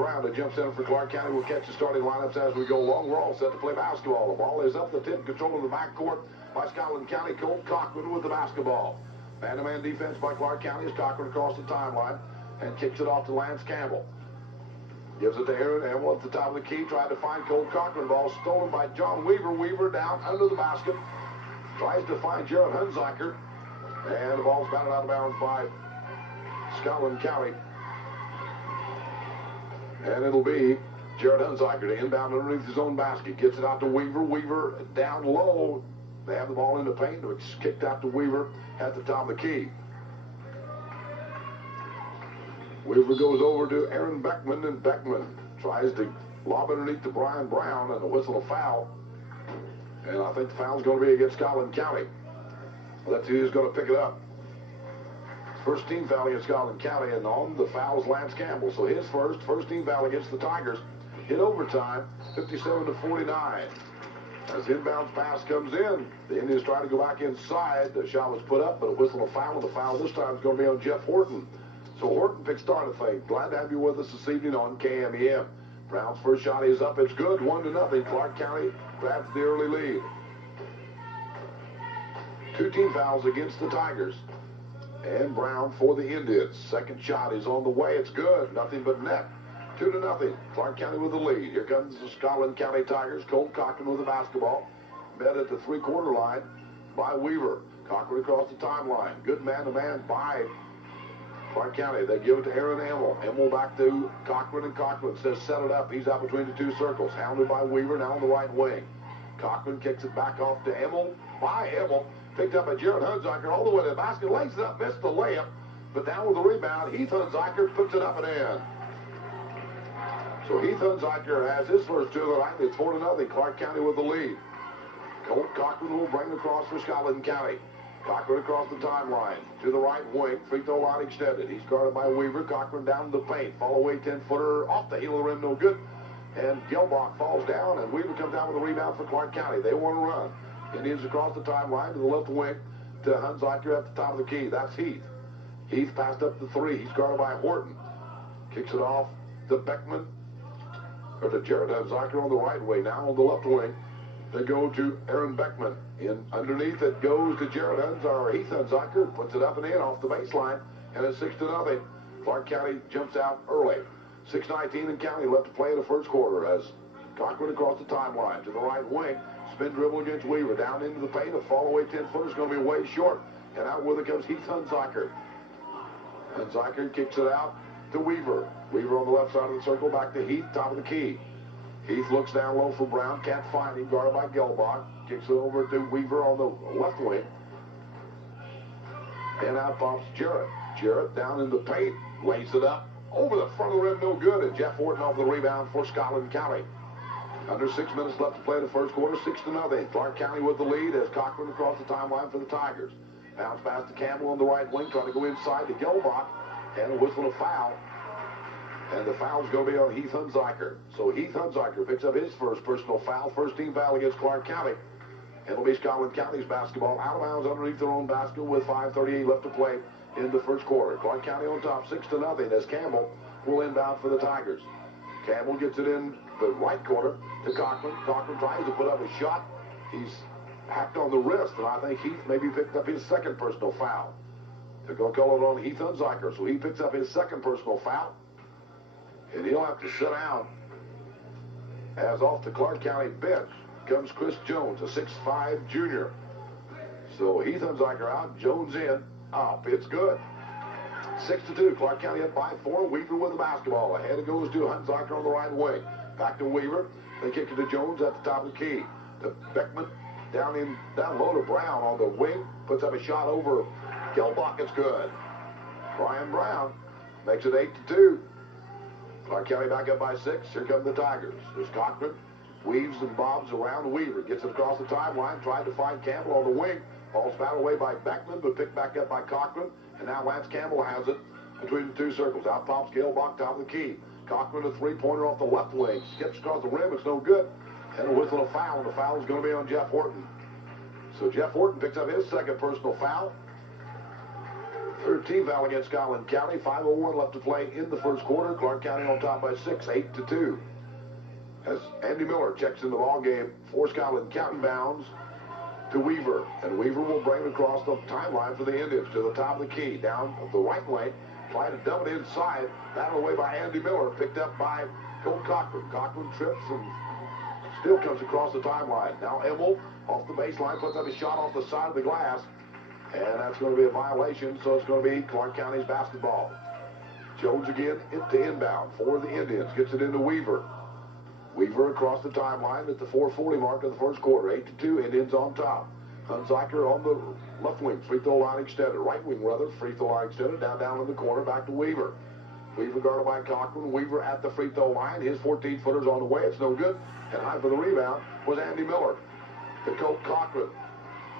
Brown, the jump center for Clark County, will catch the starting lineups as we go along. We're all set to play basketball. The ball is up the tip, control of the backcourt by Scotland County. Colt Cochran with the basketball. Man-to-man defense by Clark County as Cochran across the timeline and kicks it off to Lance Campbell. Gives it to Aaron Hamill at the top of the key. Tried to find Colt Cochran. Ball stolen by John Weaver. Weaver down under the basket. Tries to find Jared Hunziker. And the ball's batted out of bounds by Scotland County. And it'll be Jared Hunziker to inbound underneath his own basket. Gets it out to Weaver. Weaver down low. They have the ball in the paint. It's kicked out to Weaver at the top of the key. Weaver goes over to Aaron Beckman, and Beckman tries to lob underneath to Brian Brown, and a whistle of foul. And I think the foul's going to be against Scotland County. Let's see who's going to pick it up. First team foul against Scotland County, and on the foul is Lance Campbell. So his first team foul against the Tigers. In overtime, 57-49. As the inbounds pass comes in, the Indians try to go back inside. The shot was put up, but a whistle of foul. The foul this time is going to be on Jeff Horton. So Horton picks start of thing. Glad to have you with us this evening on KMEM. Brown's first shot is up. It's good. 1-0. Clark County grabs the early lead. Two team fouls against the Tigers. And Brown for the Indians. Second shot is on the way. It's good. Nothing but net. 2-0. Clark County with the lead. Here comes the Scotland County Tigers. Colt Cochran with the basketball. Met at the three-quarter line by Weaver. Cochran across the timeline. Good man-to-man by Clark County. They give it to Aaron Hamill. Hamill back to Cochran, and Cochran says set it up. He's out between the two circles. Hounded by Weaver, now on the right wing. Cochran kicks it back off to Hamill. By Hamill. Picked up by Jared Hunziker all the way to the basket. Lays it up, missed the layup. But down with the rebound, Heath Hunziker puts it up and in. So Heath Hunziker has his first two of the night. It's 4-0. Clark County with the lead. Colt Cochran will bring across for Scotland County. Cochran across the timeline to the right wing. Free throw line extended. He's guarded by Weaver. Cochran down the paint. Fall away 10-footer off the heel of the rim. No good. And Gelbach falls down, and Weaver comes down with a rebound for Clark County. They want to run. Indians across the timeline to the left wing to Hunziker at the top of the key. That's Heath. Heath passed up the three. He's guarded by Horton. Kicks it off to Beckman. Or to Jared Hunziker on the right wing. Now on the left wing. They go to Aaron Beckman. In underneath it goes to Jared Hunziker, or Heath Hunziker, puts it up and in off the baseline, and it's 6-0. Clark County jumps out early. 6:19 in county left to play in the first quarter as Cochran across the timeline to the right wing. Spin dribble against Weaver. Down into the paint. A fall away 10-footer is going to be way short. And out with it comes Heath Hunziker. Hunziker kicks it out to Weaver. Weaver on the left side of the circle. Back to Heath, top of the key. Heath looks down low for Brown. Can't find him. Guarded by Gelbach. Kicks it over to Weaver on the left wing. And out pops Jarrett. Jarrett down in the paint. Lays it up. Over the front of the rim. No good. And Jeff Horton off the rebound for Scotland County. Under 6 minutes left to play in the first quarter. 6-0. Clark County with the lead as Cochran across the timeline for the Tigers. Bounce pass to Campbell on the right wing. Trying to go inside to Gelbach. And a whistle of foul. And the foul's going to be on Heath Hunziker. So Heath Hunziker picks up his first personal foul. First team foul against Clark County. It'll be Scotland County's basketball. Out of bounds underneath their own basket with 5:38 left to play in the first quarter. Clark County on top 6-0 as Campbell will inbound for the Tigers. Campbell gets it in the right corner to Cochran. Cochran tries to put up a shot. He's hacked on the wrist, and I think Heath maybe picked up his second personal foul. They're going to call it on Heath Hunziker, so he picks up his second personal foul. And he'll have to sit down as off the Clark County bench comes Chris Jones, a 6'5 junior. So Heath Hunziker out, Jones in, up. It's good. 6-2. Clark County up by 4. Weaver with the basketball. Ahead it goes to Hunziker on the right wing. Back to Weaver. They kick it to Jones at the top of the key. To Beckman down low to Brown on the wing. Puts up a shot over Gelbach. It's good. Brian Brown makes it 8-2. Clark County back up by 6. Here come the Tigers. There's Cochran. Weaves and bobs around Weaver. Gets it across the timeline. Tried to find Campbell on the wing. Ball's battled away by Beckman, but picked back up by Cochran. And now Lance Campbell has it between the two circles. Out pops Gelbach, top of the key. Cochran, a three-pointer off the left wing. Skips across the rim. It's no good. And a whistle of foul. And the foul is going to be on Jeff Horton. So Jeff Horton picks up his second personal foul. 13 foul against Scotland County. 5:01 left to play in the first quarter. Clark County on top by 6, 8-2. As Andy Miller checks in the ball game for Scotland County, bounds to Weaver, and Weaver will bring it across the timeline for the Indians to the top of the key, down the right lane, trying to dump it inside, battled away by Andy Miller, picked up by Colt Cochran. Cochran trips and still comes across the timeline. Now Emmel off the baseline, puts up a shot off the side of the glass, and that's going to be a violation, so it's going to be Clark County's basketball. Jones again into inbound for the Indians, gets it into Weaver. Weaver across the timeline at the 4:40 mark of the first quarter. 8-2, Indians on top. Hunziker on the left wing, free throw line extended. Right wing, rather, free throw line extended. Down in the corner, back to Weaver. Weaver guarded by Cochran. Weaver at the free throw line. His 14-footer's on the way. It's no good. And high for the rebound was Andy Miller. To Colt Cochran.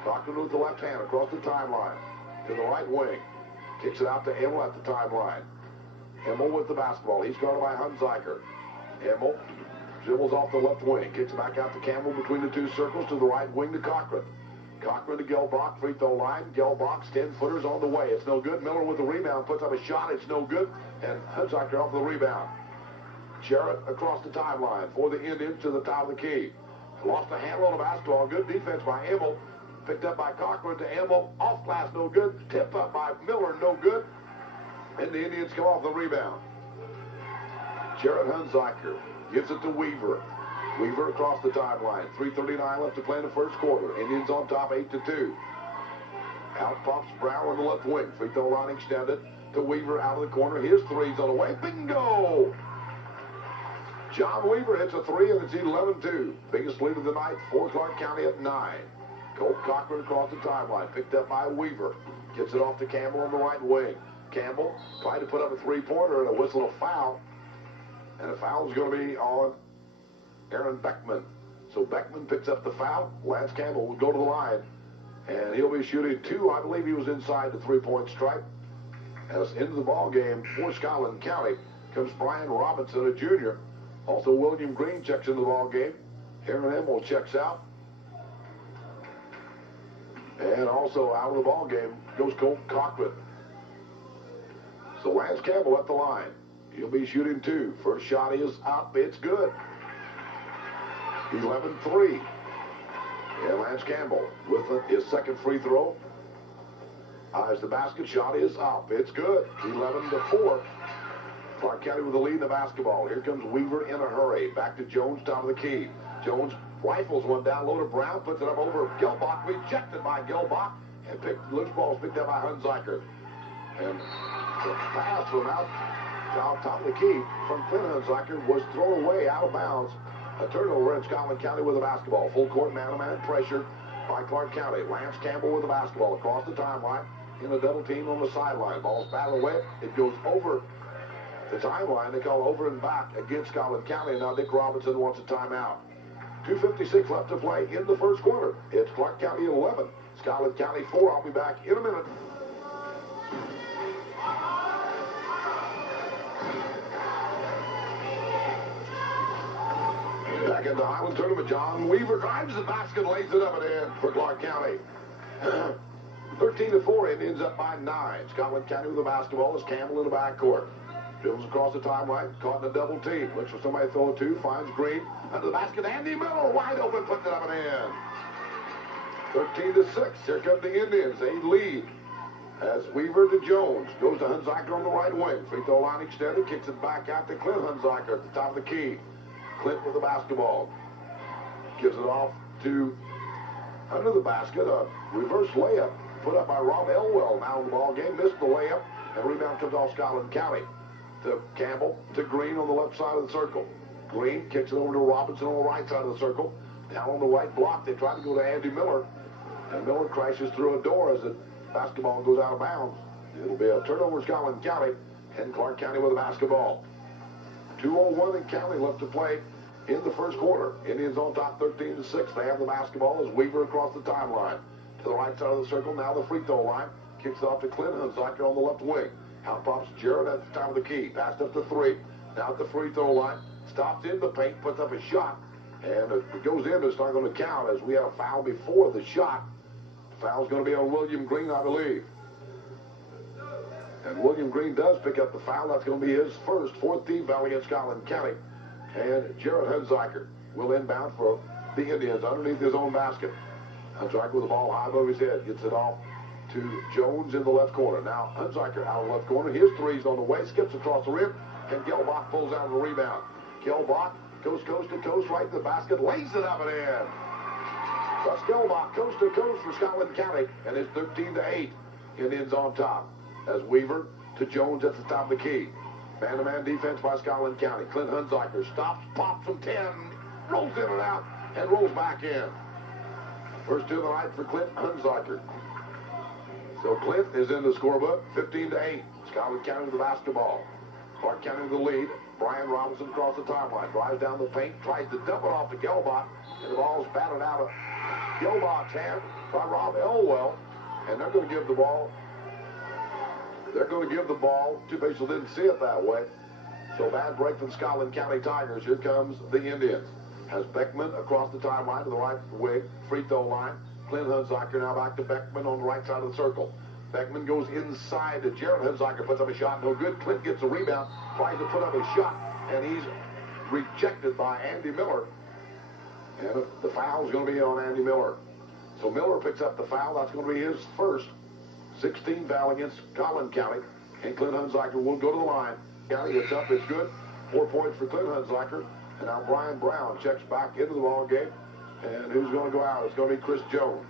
Cochran with the left hand across the timeline. To the right wing. Kicks it out to Emmel at the timeline. Emmel with the basketball. He's guarded by Hunziker. Emmel dribbles off the left wing. Kicks back out to Campbell between the two circles to the right wing to Cochran. Cochran to Gelbach, free throw line. Gelbach's 10-footers on the way. It's no good. Miller with the rebound, puts up a shot. It's no good. And Hunziker off the rebound. Jarrett across the timeline for the Indians to the top of the key. Lost a handle on the basketball. Good defense by Emmel. Picked up by Cochran to Emmel. Off glass, no good. Tip up by Miller, no good. And the Indians come off the rebound. Jarrett Hunziker gives it to Weaver. Weaver across the timeline. 3:39 left to play in the first quarter. Indians on top 8-2. Out pops Brown on the left wing. Free throw line extended to Weaver out of the corner. His three's on the way. Bingo! John Weaver hits a three, and it's 11-2. Biggest lead of the night for Clark County at 9. Colt Cochran across the timeline. Picked up by Weaver. Gets it off to Campbell on the right wing. Campbell tried to put up a three-pointer and a whistle of foul. And the foul is going to be on Aaron Beckman. So Beckman picks up the foul. Lance Campbell will go to the line. And he'll be shooting two. I believe he was inside the three-point stripe. As into the ball game for Scotland County comes Brian Robinson, a junior. Also William Green checks into the ball game. Aaron Emmel checks out. And also out of the ball game goes Colt Cochran. So Lance Campbell at the line. He'll be shooting two. First shot is up. It's good. 11-3. And Lance Campbell with his second free throw. As the basket shot is up. It's good. 11-4. Clark County with the lead in the basketball. Here comes Weaver in a hurry. Back to Jones, top of the key. Jones rifles one down low to Brown. Puts it up over Gelbach. Rejected by Gelbach. And loose balls picked up by Hunziker. And the pass from out top of the key from Clint Hunziker was thrown away out of bounds. A turnover in Scotland County with the basketball. Full court man-to-man pressure by Clark County. Lance Campbell with the basketball across the timeline in a double team on the sideline. Ball's battled away. It goes over the timeline. They call over and back against Scotland County. And now Dick Robinson wants a timeout. 2:56 left to play in the first quarter. It's Clark County 11. Scotland County 4. I'll be back in a minute. Back in the Highland tournament, John Weaver drives the basket, lays it up and in for Clark County. 13-4, Indians up by 9. Scotland County with the basketball is Campbell in the backcourt. Dribbles across the timeline, caught in a double team. Looks for somebody to throw it to, finds Green. Under the basket, Andy Miller, wide open, puts it up and in. 13-6, here come the Indians. They lead as Weaver to Jones. Goes to Hunziker on the right wing. Free throw line extended, kicks it back out to Clint Hunziker at the top of the key. Clint with the basketball. Gives it off to under the basket. A reverse layup put up by Rob Elwell. Now in the ball game. Missed the layup. And rebound comes off Scotland County. To Campbell. To Green on the left side of the circle. Green kicks it over to Robinson on the right side of the circle. Down on the right block. They try to go to Andy Miller. And Miller crashes through a door as the basketball goes out of bounds. It'll be a turnover Scotland County. And Clark County with the basketball. 2:01 in County left to play in the first quarter. Indians on top 13-6. They have the basketball as Weaver across the timeline. To the right side of the circle, now the free throw line. Kicks it off to Clint Hunziker on the left wing. Out pops Jarrett at the top of the key. Passed up to 3. Now at the free throw line. Stops in the paint, puts up a shot. And it goes in, it's not going to count as we had a foul before the shot. The foul's going to be on William Green, I believe. And William Green does pick up the foul. That's going to be his first, fourth team foul against Scotland County. And Jared Hunziker will inbound for the Indians underneath his own basket. Hunziker with the ball high above his head. Gets it off to Jones in the left corner. Now Hunziker out of the left corner. His three's on the way. Skips across the rim. And Gelbach pulls out the rebound. Gelbach goes coast to coast right to the basket. Lays it up and in. That's Gelbach coast to coast for Scotland County. And it's 13-8. Indians on top. As Weaver to Jones at the top of the key. Man-to-man defense by Scotland County. Clint Hunziker stops, pops from 10, rolls in and out, and rolls back in. First two of the night for Clint Hunziker. So Clint is in the scorebook, 15-8. Scotland County with the basketball. Clark County with the lead. Brian Robinson across the timeline. Drives down the paint, tries to dump it off to Gelbach, and the ball's batted out of Gelbach's hand by Rob Elwell. And they're going to give the ball. They're going to give the ball. Two people didn't see it that way. So bad break for the Scotland County Tigers. Here comes the Indians. Has Beckman across the timeline to the right wing, free throw line. Clint Hunziker now back to Beckman on the right side of the circle. Beckman goes inside to Jared Hunziker, puts up a shot, no good. Clint gets a rebound, tries to put up a shot, and he's rejected by Andy Miller. And the foul's going to be on Andy Miller. So Miller picks up the foul. That's going to be his first 16 foul against Scotland County. And Clint Hunziker will go to the line. County gets up, it's good. 4 points for Clint Hunziker. And now Brian Brown checks back into the ball game. And who's going to go out? It's going to be Chris Jones.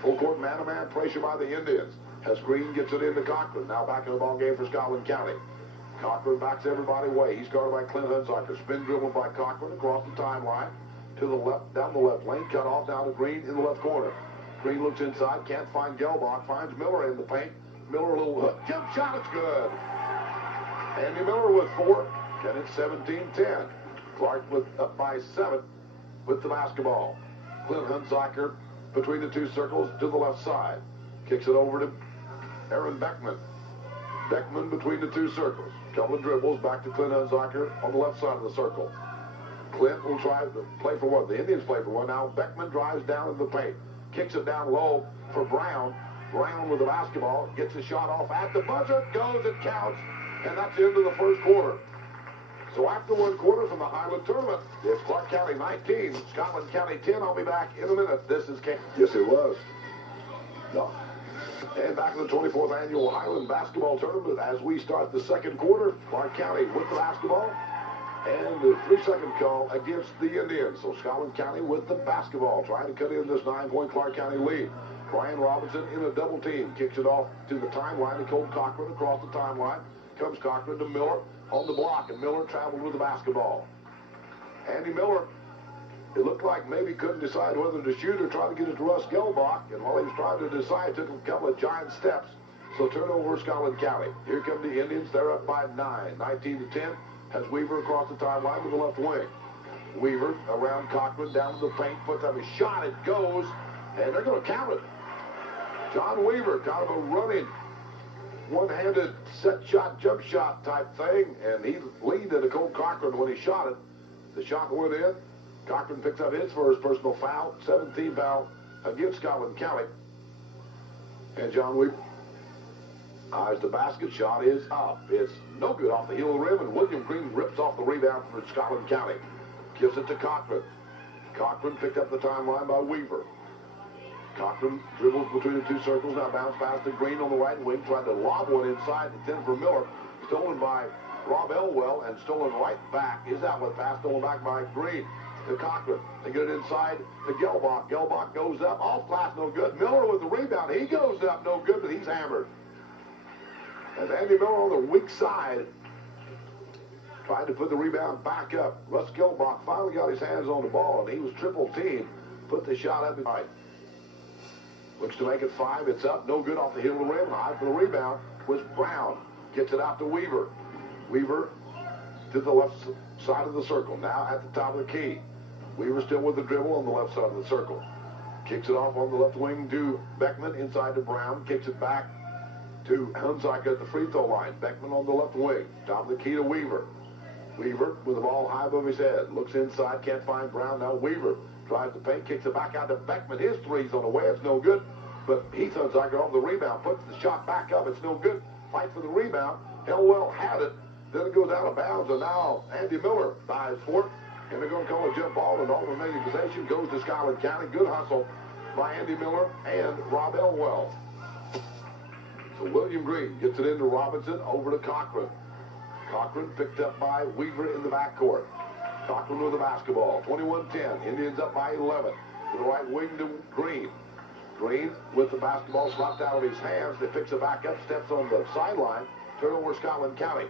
Full court man-to-man pressure by the Indians. As Green gets it into Cochran. Now back in the ball game for Scotland County. Cochran backs everybody away. He's guarded by Clint Hunziker. Spin dribble by Cochran across the timeline. To the left, down the left lane. Cut off down to Green in the left corner. Green looks inside. Can't find Gelbach. Finds Miller in the paint. Miller a little hook. Jump shot. It's good. Andy Miller with 4. And it's 17-10. Clark up by 7 with the basketball. Clint Hunziker between the two circles to the left side. Kicks it over to Aaron Beckman. Beckman between the two circles. Couple of dribbles back to Clint Hunziker on the left side of the circle. Clint will try to play for one. The Indians play for one. Now Beckman drives down into the paint. Kicks it down low for Brown. Brown with the basketball. Gets a shot off at the buzzer. Goes, it counts. And that's the end of the first quarter. So after one quarter from the Highland tournament, it's Clark County 19, Scotland County 10. I'll be back in a minute. This is Ken. Yes, it was. No. And back to the 24th annual Highland basketball tournament as we start the second quarter. Clark County with the basketball. And the 3-second call against the Indians. So Scotland County with the basketball, trying to cut in this 9-point Clark County lead. Brian Robinson in a double team. Kicks it off to the timeline to Colt Cochran across the timeline. Comes Cochran to Miller on the block, and Miller traveled with the basketball. Andy Miller, it looked like maybe couldn't decide whether to shoot or try to get it to Russ Gelbach. And while he was trying to decide, took a couple of giant steps. So turnover Scotland County. Here come the Indians. They're up by 9, 19-10. Has Weaver across the timeline to the left wing. Weaver around Cochran, down to the paint, puts up a shot. It goes, and they're going to count it. John Weaver, kind of a running, one-handed set shot, jump shot type thing, and he leaned into Colt Cochran when he shot it. The shot went in. Cochran picks up his first personal foul, 17 foul against Scotland County. And John Weaver eyes the basket. Shot is up. It's no good off the heel of the rim, and William Green rips off the rebound for Scotland County. Gives it to Cochran. Cochran picked up the timeline by Weaver. Cochran dribbles between the two circles. Now bounce pass to Green on the right wing. Tried to lob one inside, intended for Miller. Stolen by Rob Elwell and stolen right back. His outlet pass stolen back by Green to Cochran. They get it inside to Gelbach. Gelbach goes up. Off glass, no good. Miller with the rebound. He goes up, no good, but he's hammered. As Andy Miller on the weak side tried to put the rebound back up. Russ Gelbach finally got his hands on the ball, and he was triple teamed. Put the shot up and right. Looks to make it 5. It's up. No good off the heel of the rim. High for the rebound was Brown. Gets it out to Weaver. Weaver to the left side of the circle. Now at the top of the key. Weaver still with the dribble on the left side of the circle. Kicks it off on the left wing to Beckman. Inside to Brown. Kicks it back to Hunziker at the free throw line. Beckman on the left wing. Top of the key to Weaver. Weaver with the ball high above his head. Looks inside. Can't find Brown. Now Weaver drives the paint. Kicks it back out to Beckman. His three's on the way. It's no good. But Heath Hunziker on the rebound. Puts the shot back up. It's no good. fight for the rebound. Elwell had it. Then it goes out of bounds, and now Andy Miller dives for it. And they're going to call a jump ball, and alternating possession goes to Scotland County. Good hustle by Andy Miller and Rob Elwell. So William Green gets it into Robinson, over to Cochran. Cochran picked up by Weaver in the backcourt. Cochran with the basketball. 21-10. Indians up by 11. To the right wing to Green. Green with the basketball slapped out of his hands. He picks it back up, steps on the sideline. Turnover Scotland County.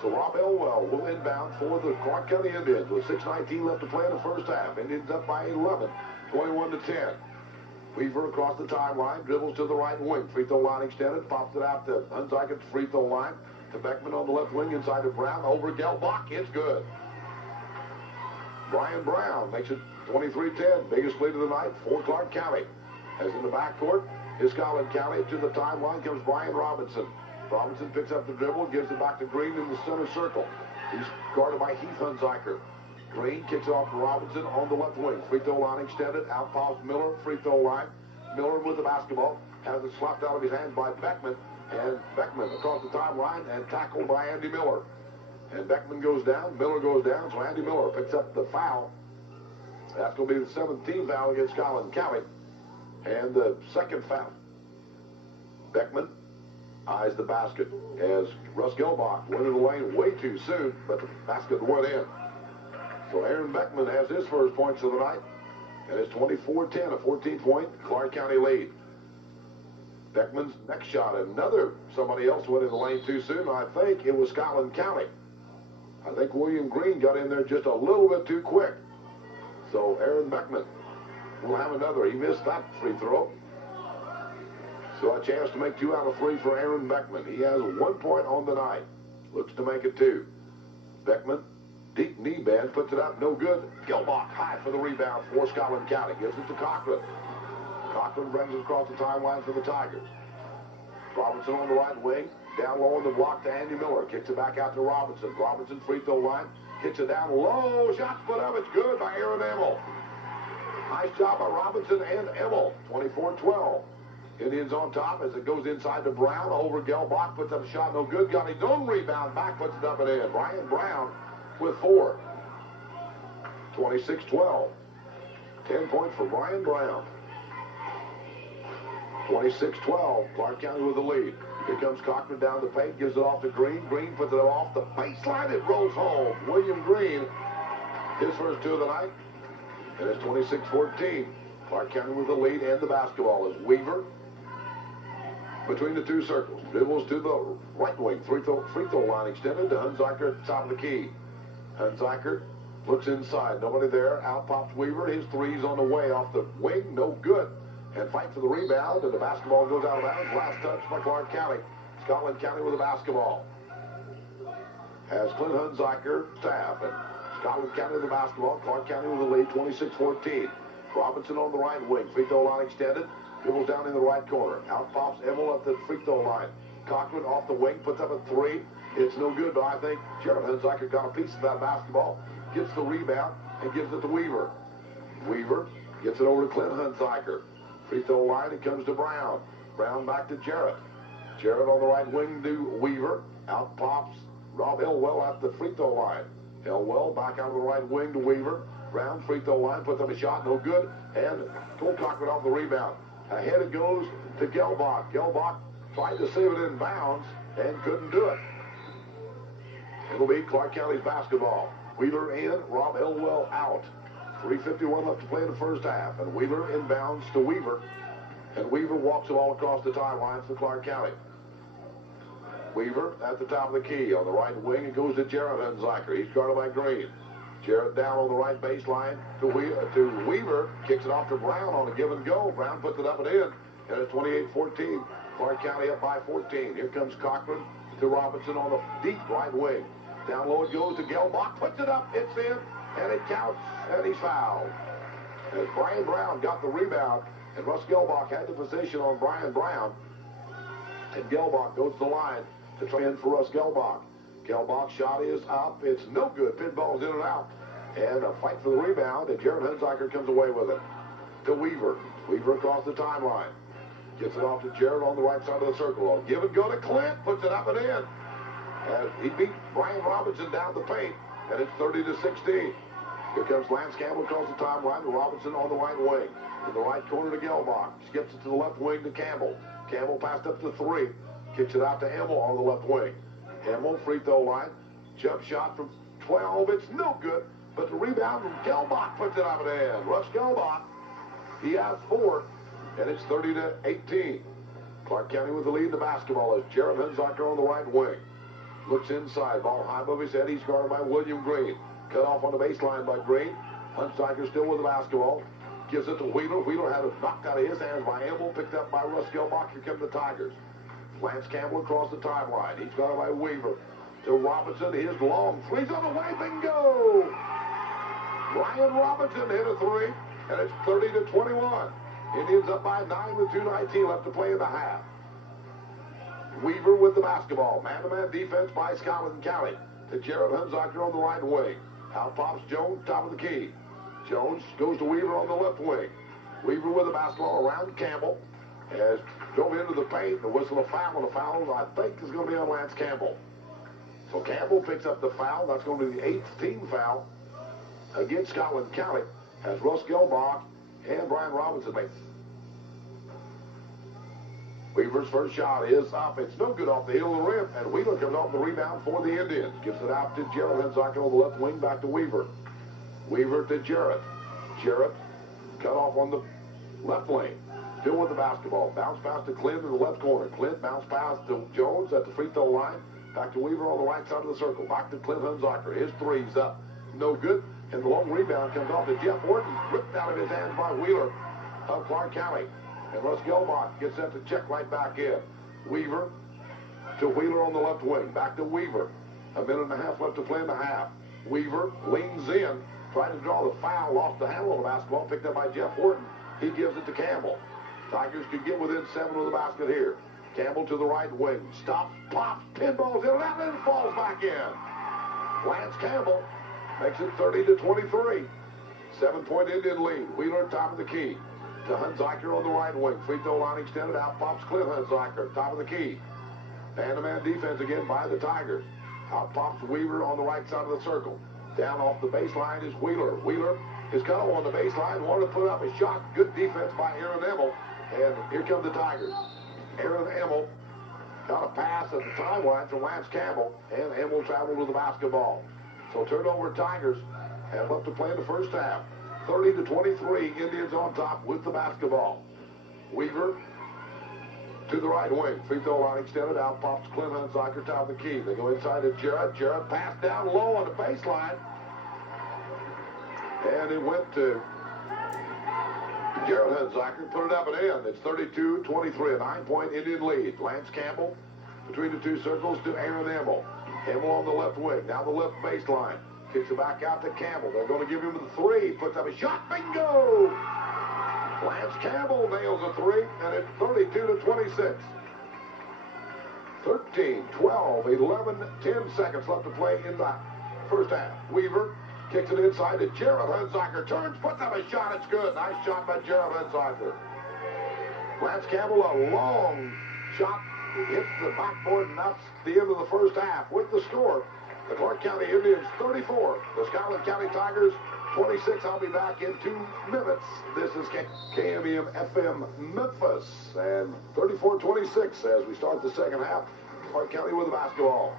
So Rob Elwell will inbound for the Clark County Indians with 6:19 left to play in the first half. Indians up by 11, 21-10. Weaver across the timeline, dribbles to the right wing. Free throw line extended, pops it out to Hunziker's free throw line. To Beckman on the left wing, inside to Brown, over Gelbach. It's good. Brian Brown makes it 23-10. Biggest lead of the night for Clark County. As in the backcourt is Scotland County. To the timeline comes Brian Robinson. Robinson picks up the dribble, gives it back to Green in the center circle. He's guarded by Heath Hunziker. Green kicks it off to Robinson on the left wing. Free throw line extended. Out pops Miller, free throw line. Miller with the basketball. Has it slapped out of his hands by Beckman. And Beckman across the timeline and tackled by Andy Miller. And Beckman goes down. Miller goes down. So Andy Miller picks up the foul. That's going to be the 17th foul against Scotland County. And the second foul. Beckman eyes the basket as Russ Gelbach went in the lane way too soon, but the basket went in. So Aaron Beckman has his first points of the night, and it's 24-10, a 14-point Clark County lead. Beckman's next shot, somebody else went in the lane too soon. I think it was Scotland County. I think William Green got in there just a little bit too quick. So Aaron Beckman will have another. He missed that free throw. So a chance to make 2 out of 3 for Aaron Beckman. He has 1 point on the night. Looks to make it 2. Beckman, deep knee bend, puts it up, no good. Gelbach high for the rebound for Scotland County. Gives it to Cochran. Cochran brings it across the timeline for the Tigers. Robinson on the right wing. Down low on the block to Andy Miller. Kicks it back out to Robinson. Robinson free throw line. Hits it down low. Shots put up. It's good by Aaron Emmel. Nice job by Robinson and Emmel. 24-12. Indians on top as it goes inside to Brown. Over Gelbach. Puts up a shot. No good. Got his own rebound back. Puts it up and in. Brian Brown with 4. 26-12. 10 points for Brian Brown. 26-12. Clark County with the lead. Here comes Cochran down the paint. Gives it off to Green. Green puts it off the baseline. It rolls home. William Green, his first 2 of the night. And it's 26-14. Clark County with the lead and the basketball is Weaver between the 2 circles. Dribbles to the right wing. Free throw line extended to Hunziker at the top of the key. Hunziker looks inside. Nobody there. Out pops Weaver. His 3's on the way off the wing. No good. And fight for the rebound. And the basketball goes out of bounds. Last touch by Clark County. Scotland County with the basketball. Has Clint Hunziker staff. And Scotland County with the basketball. Clark County with the lead. 26-14. Robinson on the right wing. Free throw line extended. Dribbles down in the right corner. Out pops Emmel at the free throw line. Cochran off the wing. Puts up a 3. It's no good, but I think Jared Hunziker got a piece of that basketball. Gets the rebound and gives it to Weaver. Weaver gets it over to Clint Hunziker. Free throw line. It comes to Brown. Brown back to Jarrett. Jarrett on the right wing to Weaver. Out pops Rob Elwell at the free throw line. Elwell back out of the right wing to Weaver. Brown free throw line, puts up a shot, no good. And Cole Cochran off the rebound. Ahead it goes to Gelbach. Gelbach tried to save it in bounds and couldn't do it. It'll be Clark County's basketball. Wheeler in, Rob Elwell out. 3:51 left to play in the first half. And Wheeler inbounds to Weaver. And Weaver walks it all across the timeline for Clark County. Weaver at the top of the key. On the right wing, it goes to Jared Hunziker. He's guarded by Green. Jarrett down on the right baseline to Weaver. Kicks it off to Brown on a give and go. Brown puts it up and in. And it's 28-14. Clark County up by 14. Here comes Cochran to Robinson on the deep right wing. Down low it goes to Gelbach. Puts it up. It's in. And it counts. And he's fouled. As Brian Brown got the rebound. And Russ Gelbach had the position on Brian Brown. And Gelbach goes to the line to try in for Russ Gelbach. Gelbach's shot is up. It's no good. Pinball's in and out. And a fight for the rebound. And Jared Hunziker comes away with it. To Weaver. Weaver across the timeline. Gets it off to Jarrett on the right side of the circle. Give and go to Clint. Puts it up and in. As he beat Brian Robinson down the paint. And it's 30-16. Here comes Lance Campbell across the timeline to Robinson on the right wing. In the right corner to Gelbach. Skips it to the left wing to Campbell. Campbell passed up to 3. Kicks it out to Emmel on the left wing. Emmel, free throw line. Jump shot from 12. It's no good. But the rebound from Gelbach puts it up and in. Russ Gelbach, he has 4. And it's 30-18. Clark County with the lead in the basketball as Jared Hunziker on the right wing. Looks inside. Ball high above his head. He's guarded by William Green. Cut off on the baseline by Green. Hunziker still with the basketball. Gives it to Wheeler. Wheeler had it knocked out of his hands by Emmel. Picked up by Russ Gelbach. Here come the Tigers. Lance Campbell across the timeline. He's guarded by Weaver. To Robinson. His long three's on the way. Bingo! Ryan Robinson hit a 3. And it's 30-21. Indians up by 9 with 2:19 left to play in the half. Weaver with the basketball. Man-to-man defense by Scotland County. To Jared Hunziker on the right wing. Out pops Jones, top of the key. Jones goes to Weaver on the left wing. Weaver with the basketball around Campbell. Has drove into the paint. The whistle of foul. And the foul, I think, is going to be on Lance Campbell. So Campbell picks up the foul. That's going to be the 8th team foul against Scotland County as Russ Gelbach and Brian Robinson make. Weaver's first shot is up. It's no good off the heel of the rim, and Wheeler comes off the rebound for the Indians. Gives it out to Jarrett Hunziker on the left wing, back to Weaver. Weaver to Jarrett. Jarrett cut off on the left lane. Still with the basketball. Bounce pass to Clint in the left corner. Clint bounce pass to Jones at the free throw line. Back to Weaver on the right side of the circle. Back to Clint Hunziker. His three's up. No good. And the long rebound comes off to Jeff Horton. Ripped out of his hands by Wheeler of Clark County. And Russ Gelbach gets that to check right back in. Weaver to Wheeler on the left wing. Back to Weaver. A minute and a half left to play in the half. Weaver leans in, trying to draw the foul off the handle of the basketball, picked up by Jeff Horton. He gives it to Campbell. Tigers could get within 7 of the basket here. Campbell to the right wing. Stops, pops, pinballs in and out, and falls back in. Lance Campbell makes it 30-23. 7-point Indian lead. Wheeler top of the key. To Hunziker on the right wing. Free throw line extended out. Pops Clint Hunziker. Top of the key. Man-to-man defense again by the Tigers. Out pops Weaver on the right side of the circle. Down off the baseline is Wheeler. Wheeler is cut off on the baseline. Wanted to put up a shot. Good defense by Aaron Emmel. And here come the Tigers. Aaron Emmel got a pass at the timeline from Lance Campbell. And Emmel traveled with the basketball. So turnover Tigers have left to play in the first half. 30-23, Indians on top with the basketball. Weaver to the right wing. Free throw line extended out. Pops Clint Hunziker top of the key. They go inside to Jarrett. Jarrett passed down low on the baseline. And it went to Jarrett Hunziker. Put it up and in. It's 32-23, a 9-point Indian lead. Lance Campbell between the two circles to Aaron Emmel. Emmel on the left wing. Now the left baseline. Kicks it back out to Campbell. They're going to give him the 3. Puts up a shot. Bingo! Lance Campbell nails a 3, and it's 32-26. 13, 12, 11, 10 seconds left to play in the first half. Weaver kicks it inside to Jared Hunziker. Turns, puts up a shot. It's good. Nice shot by Jared Hunziker. Lance Campbell, a long shot. Hits the backboard, and that's the end of the first half. With the score, the Clark County Indians 34, the Scotland County Tigers 26. I'll be back in 2 minutes. This is KMEM FM Memphis, and 34-26 as we start the second half. Clark County with the basketball.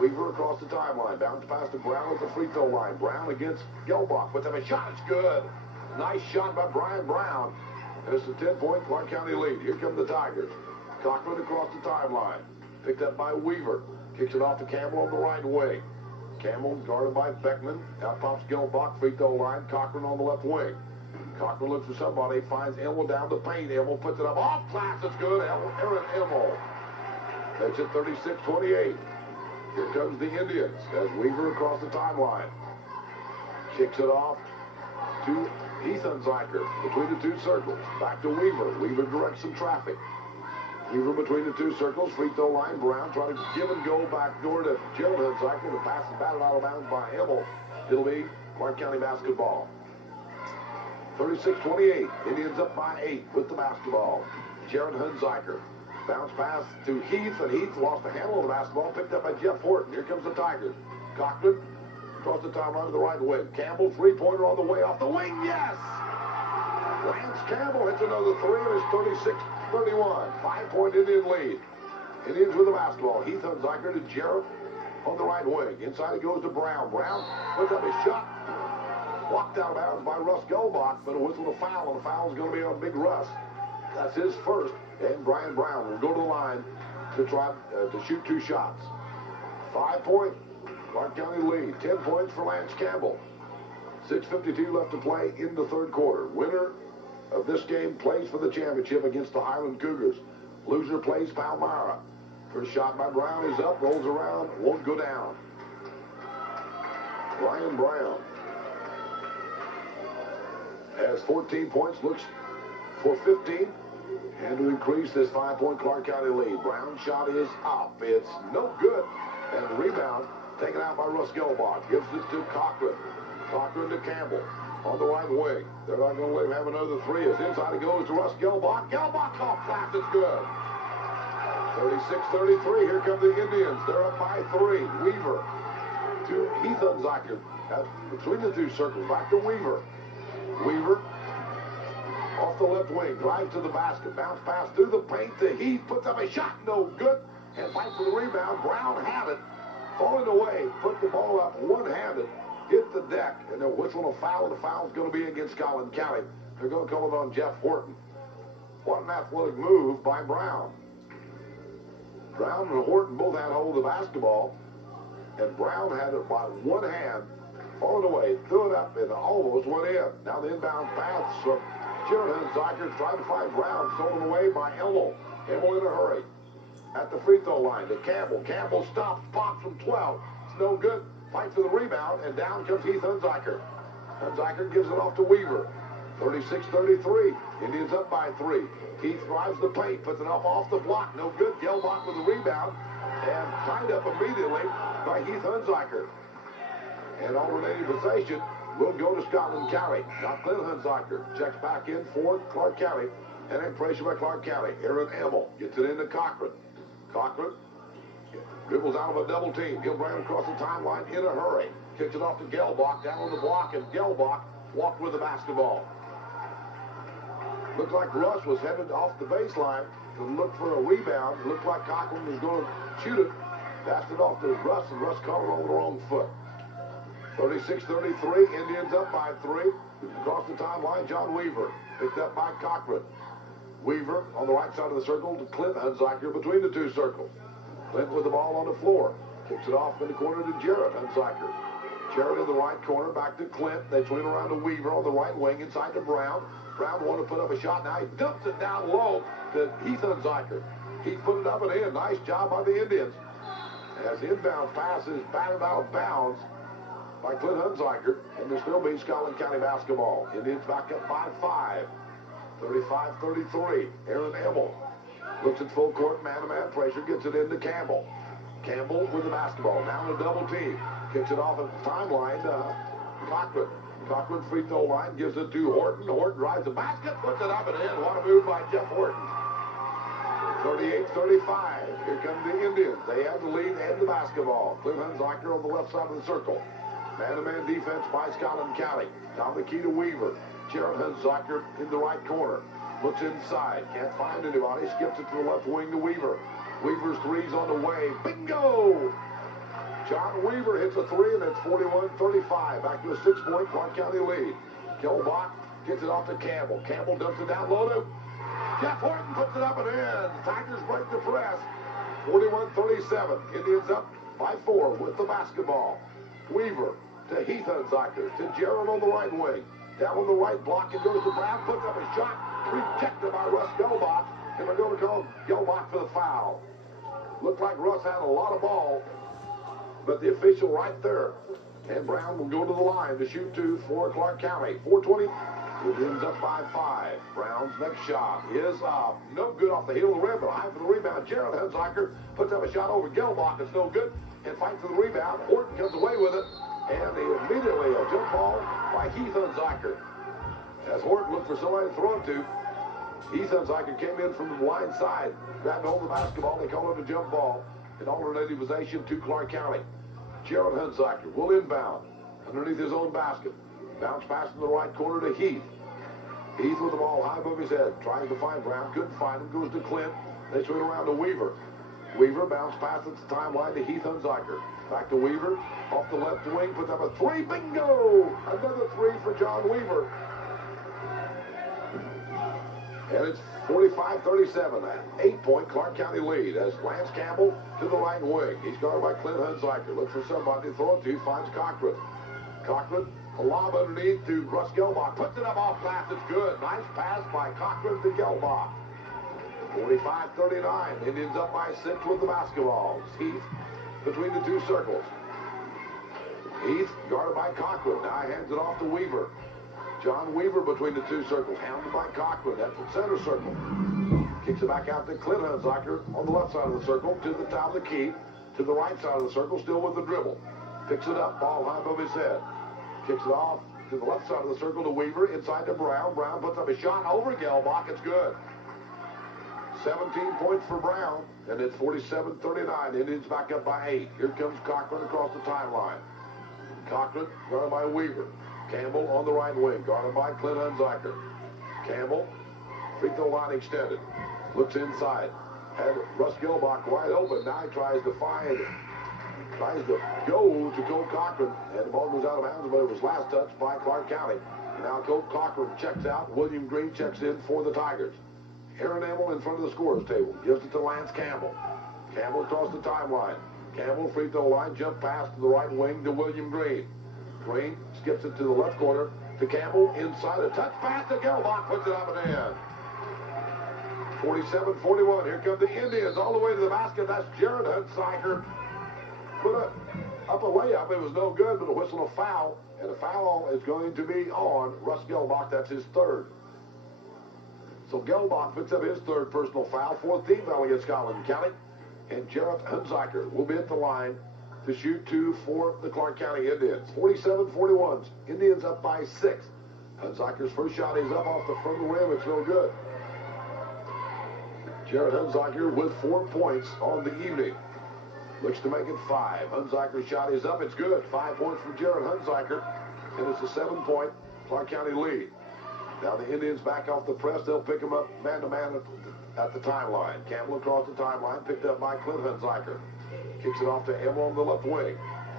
Weaver across the timeline. Bounce pass to Brown at the free throw line. Brown against Gelbach. With him a shot. It's good. Nice shot by Brian Brown. And it's a 10-point Clark County lead. Here come the Tigers. Cochran across the timeline. Picked up by Weaver. Kicks it off to Campbell on the right wing. Campbell guarded by Beckman. Out pops Gelbach, free throw line. Cochran on the left wing. Cochran looks for somebody. Finds Emmel down the paint. Emmel puts it up off glass. It's good. Aaron Emmel makes it 36-28. Here comes the Indians as Weaver across the timeline. Kicks it off to Heath Hunziker between the two circles. Back to Weaver. Weaver directs some traffic. Weaver between the two circles, free throw line. Brown trying to give and go back door to Jared Hunziker. The pass is batted out of bounds by Emmel. It'll be Clark County basketball. 36-28. Indians up by 8 with the basketball. Jared Hunziker. Bounce pass to Heath, and Heath lost the handle of the basketball, picked up by Jeff Horton. Here comes the Tigers. Cochran across the timeline to the right wing. Campbell, three-pointer on the way off the wing. Yes! Lance Campbell hits another three, and it's 36-31. 5-point Indian lead. Indians with the basketball. Heath Hunziker to Jarrett on the right wing. Inside it goes to Brown. Brown puts up his shot. Blocked out of bounds by Russ Gelbach, but a whistle to foul, and the foul is going to be on Big Russ. That's his first, and Brian Brown will go to the line to try to shoot two shots. 5-point Clark County lead. 10 points for Lance Campbell. 6:52 left to play in the third quarter. Winner of this game plays for the championship against the Highland Cougars. Loser plays Palmyra. First shot by Brown is up, rolls around, won't go down. Brian Brown has 14 points, looks for 15, and to increase this 5-point Clark County lead. Brown's shot is up. It's no good, and the rebound taken out by Russ Gelbach. Gives it to Cochran. Cochran to Campbell on the right wing. They're not going to let him have another three. As inside it goes to Russ Gelbach. Gelbach off glass. It's good. 36-33. Here come the Indians. They're up by 3. Weaver to Heath Hunziker. Between the two circles. Back to Weaver. Weaver off the left wing. Drives to the basket. Bounce pass through the paint to Heath. Puts up a shot. No good. And fights for the rebound. Brown had it. Falling away. Put the ball up one-handed. Hit the deck. And they're whistling a foul. And the foul's going to be against Scotland County. They're going to call it on Jeff Horton. What an athletic move by Brown. Brown and Horton both had hold of the basketball, and Brown had it by one hand, falling away, threw it up, and almost went in. Now the inbound pass from Jared Hunziker trying to find Brown, stolen away by Elmo. Elmo in a hurry. At the free throw line to Campbell. Campbell stops, pops from 12. It's no good. Fights for the rebound, and down comes Heath Hunziker. Hunziker gives it off to Weaver. 36-33. Indians up by 3. Heath drives the paint, puts it up off the block. No good. Gelbach with the rebound, and tied up immediately by Heath Hunziker. And alternating possession will go to Scotland County. Now Clint Hunziker checks back in for Clark County, and then pressure by Clark County. Aaron Emmel gets it into Cochran. Cochran dribbles out of a double team. He'll bring it across the timeline in a hurry. Kicks it off to Gelbach down on the block, and Gelbach walked with the basketball. Looked like Russ was headed off the baseline to look for a rebound. Looked like Cochran was going to shoot it. Passed it off to Russ, and Russ caught it on the wrong foot. 36-33, Indians up by 3. Across the timeline, John Weaver picked up by Cochran. Weaver on the right side of the circle to Clint Hunziker between the two circles. Clint with the ball on the floor. Kicks it off in the corner to Jared Hunziker. Jared in the right corner, back to Clint. They swing around to Weaver on the right wing, inside to Brown. Brown wanted to put up a shot. Now he dumps it down low to Heath Hunziker. He put it up and in. Nice job by the Indians. As the inbound pass is batted out of bounds by Clint Hunziker, and there'll still be Scotland County basketball. Indians back up by 5. 35-33. Aaron Emmel looks at full court, man-to-man pressure, gets it into Campbell. Campbell with the basketball. Now in a double team. Kicks it off at the timeline to Cochran. Cochran free throw line, gives it to Horton. Horton drives the basket, puts it up and in. What a move by Jeff Horton. 38-35. Here come the Indians. They have the lead and the basketball. Clint Hunziker on the left side of the circle. Man-to-man defense by Scotland County. Down the key to Weaver. Jared Hunziker in the right corner. Looks inside. Can't find anybody. Skips it to the left wing to Weaver. Weaver's three's on the way. Bingo! John Weaver hits a 3, and it's 41-35. Back to a 6-point Clark County lead. Gelbach gets it off to Campbell. Campbell dumps it down low to Jeff Horton, puts it up and in. Tigers break the press. 41-37. Indians up by 4 with the basketball. Weaver to Heath Hunziker, to Gerald on the right wing. Down on the right block, it goes to Brown, puts up a shot. Rejected by Russ Gelbach, and they're going to call Gelbach for the foul. Looked like Russ had a lot of ball, but the official right there. And Brown will go to the line to shoot 2 for Clark County. 4:20. It ends up by 5. Brown's next shot is no good off the heel of the rim, but high for the rebound. Jared Hunziker puts up a shot over Gelbach. It's no good. And fights for the rebound. Horton comes away with it. And immediately a jump ball by Heath Hunziker. As Horton looked for somebody to throw it to, Heath Hunziker came in from the blind side, grabbed hold of the basketball. They call it a jump ball. An alternative possession to Clark County. Jared Hunziker will inbound underneath his own basket. Bounce pass in the right corner to Heath. Heath with the ball high above his head. Tries to find Brown. Couldn't find him. Goes to Clint. They swing around to Weaver. Weaver bounce pass at the timeline to Heath Hunziker. Back to Weaver. Off the left wing. Puts up a three. Bingo! Another three for John Weaver. And it's 45-37. An 8-point Clark County lead as Lance Campbell to the right wing. He's guarded by Clint Hunziker. Looks for somebody to throw it to. Finds Cochran. Cochran, a lob underneath to Russ Gelbach. Puts it up off glass. It's good. Nice pass by Cochran to Gelbach. 45-39. Indians up by 6 with the basketball. Heath between the two circles. Heath guarded by Cochran. Now he hands it off to Weaver. John Weaver between the two circles. Hounded by Cochran at the center circle. Kicks it back out to Clint Hunziker on the left side of the circle to the top of the key. To the right side of the circle, still with the dribble. Picks it up, ball high above his head. Kicks it off to the left side of the circle to Weaver. Inside to Brown. Brown puts up a shot over Gelbach. It's good. 17 points for Brown, and it's 47-39. Indians back up by 8. Here comes Cochran across the timeline. Cochran guarded by Weaver. Campbell on the right wing, guarded by Clint Hunziker. Campbell, free throw line extended. Looks inside. Had Russ Gelbach wide open. Now he tries to go to Colt Cochran, and the ball goes out of bounds, but it was last touched by Clark County. And now Colt Cochran checks out. William Green checks in for the Tigers. Aaron Amel in front of the scorer's table. Gives it to Lance Campbell. Campbell across the timeline. Campbell free throw line, jump pass to the right wing to William Green. Green skips it to the left corner to Campbell. Inside a touch pass to Gelbach. Puts it up and in. 47-41. Here come the Indians all the way to the basket. That's Jared Hunziker. Put up a layup. It was no good, but a whistle of foul. And a foul is going to be on Russ Gelbach. That's his third. So Gelbach picks up his third personal foul. Fourth team foul against Scotland County. And Jared Hunziker will be at the line to shoot 2 for the Clark County Indians. 47-41. Indians up by 6. Hunziker's first shot is up off the front of the rim. It's no good. Jared Hunziker with 4 points on the evening. Looks to make it 5. Hunziker's shot is up. It's good. 5 points for Jared Hunziker. And it's a 7-point Clark County lead. Now the Indians back off the press. They'll pick him up man-to-man at the timeline. Campbell across the timeline. Picked up by Clint Hunziker. Kicks it off to Emil on the left wing.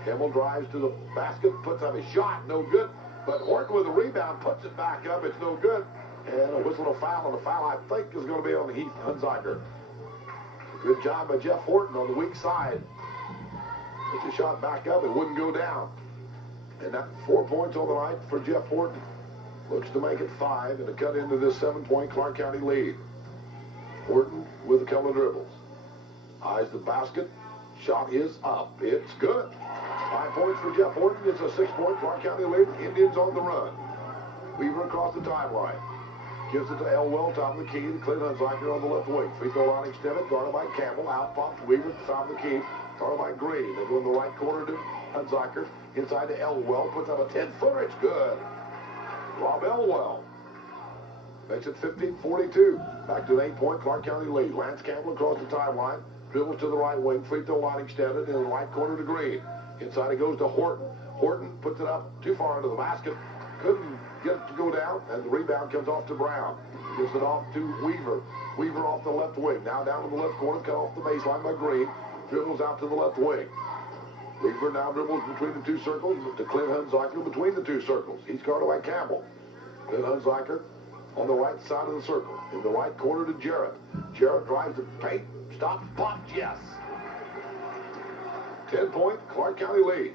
Emil drives to the basket. Puts up a shot. No good. But Horton with a rebound. Puts it back up. It's no good. And a whistle of foul. And the foul, I think, is going to be on Heath Hunziker. Good job by Jeff Horton on the weak side. Put the shot back up. It wouldn't go down. And that 4 points on the night for Jeff Horton. Looks to make it 5 and to cut into this 7-point Clark County lead. Horton with a couple of dribbles. Eyes the basket. Shot is up. It's good. 5 points for Jeff Horton. It's a 6-point Clark County lead. Indians on the run. Weaver across the timeline. Gives it to Elwell, top of the key, to Clint Hunziker on the left wing. Free throw line extended, guarded by Campbell. Out pops Weaver, top of the key, guarded by Green. They go in the right corner to Hunziker. Inside to Elwell, puts up a 10-footer. It's good. Rob Elwell makes it 15-42. Back to an 8-point Clark County lead. Lance Campbell across the timeline. Dribbles to the right wing. Free throw line extended in the right corner to Green. Inside it goes to Horton. Horton puts it up too far into the basket. Couldn't get it to go down, and the rebound comes off to Brown. Gives it off to Weaver. Weaver off the left wing. Now down to the left corner, cut off the baseline by Green. Dribbles out to the left wing. Weaver now dribbles between the two circles to Clint Hunziker between the two circles. He's guarded by Campbell. Clint Hunziker on the right side of the circle. In the right corner to Jarrett. Jarrett drives the paint. Stops, pops, yes. 10-point Clark County lead.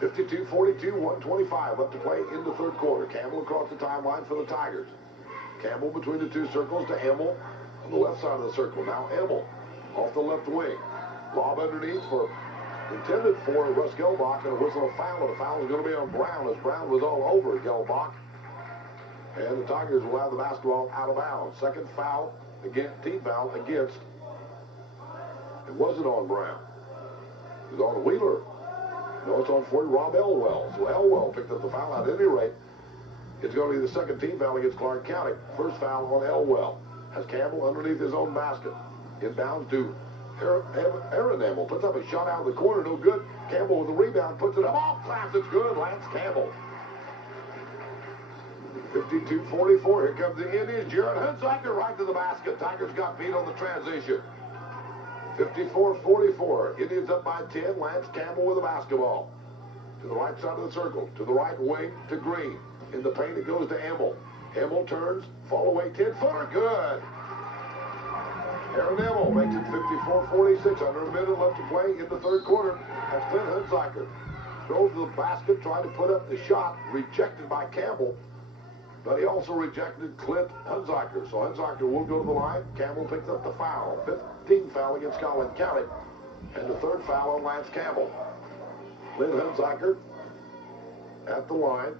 52-42, 125 left to play in the third quarter. Campbell across the timeline for the Tigers. Campbell between the two circles to Emil on the left side of the circle. Now Emil off the left wing. Lob underneath intended for Russ Gelbach, and a whistle of foul. And the foul is going to be on Brown, as Brown was all over Gelbach. And the Tigers will have the basketball out of bounds. Second foul, team foul against. It wasn't on Brown. It was on Wheeler. No, it's on for Rob Elwell. So Elwell picked up the foul at any rate. It's going to be the second team foul against Clark County. First foul on Elwell. Has Campbell underneath his own basket. Inbounds to Aaron Campbell. Puts up a shot out of the corner. No good. Campbell with the rebound. Puts it up. Off glass. It's good. Lance Campbell. 52-44. Here comes the Indians. Jared Hunsaker right to the basket. Tigers got beat on the transition. 54-44. Indians up by 10. Lance Campbell with the basketball. To the right side of the circle. To the right wing to Green. In the paint it goes to Emmel. Emmel turns. Fall away 10-footer. Good. Aaron Emmel makes it 54-46. Under a minute left to play in the third quarter. That's Clint Hunsaker. Throws to the basket. Trying to put up the shot. Rejected by Campbell. But he also rejected Clint Hunsaker. So Hunsaker will go to the line. Campbell picks up the foul. 15th foul against Scotland County. And the third foul on Lance Campbell. Clint Hunsaker at the line.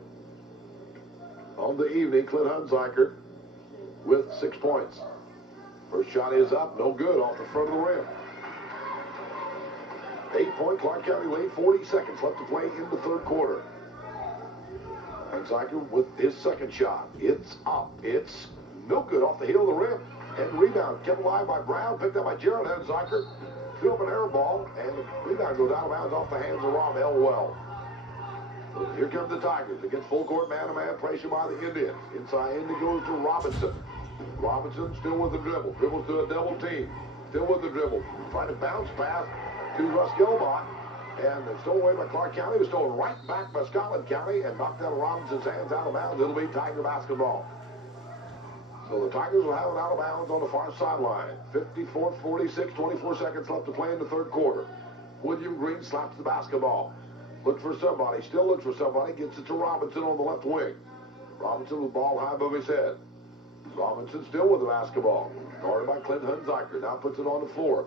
On the evening, Clint Hunsaker with 6 points. First shot is up. No good off the front of the rim. 8-point Clark County lead. 40 seconds left to play in the third quarter. Hunsaker with his second shot. It's up. It's no good off the heel of the rim. And rebound kept alive by Brown. Picked up by Jared Hunsaker. Threw up an air ball. And the rebound goes out of bounds off the hands of Rob Elwell. So here comes the Tigers against full court man-to-man pressure by the Indians. Inside in it goes to Robinson. Robinson still with the dribble. Dribbles to a double team. Still with the dribble. Trying to bounce pass to Russ Gilbot. And it's stolen away by Clark County. It was stolen right back by Scotland County and knocked out of Robinson's hands out of bounds. It'll be Tiger basketball. So the Tigers will have it out of bounds on the far sideline. 54-46, 24 seconds left to play in the third quarter. William Green slaps the basketball. Looks for somebody. Still looks for somebody. Gets it to Robinson on the left wing. Robinson with the ball high above his head. Robinson still with the basketball. Guarded by Clint Hunsaker. Now puts it on the floor.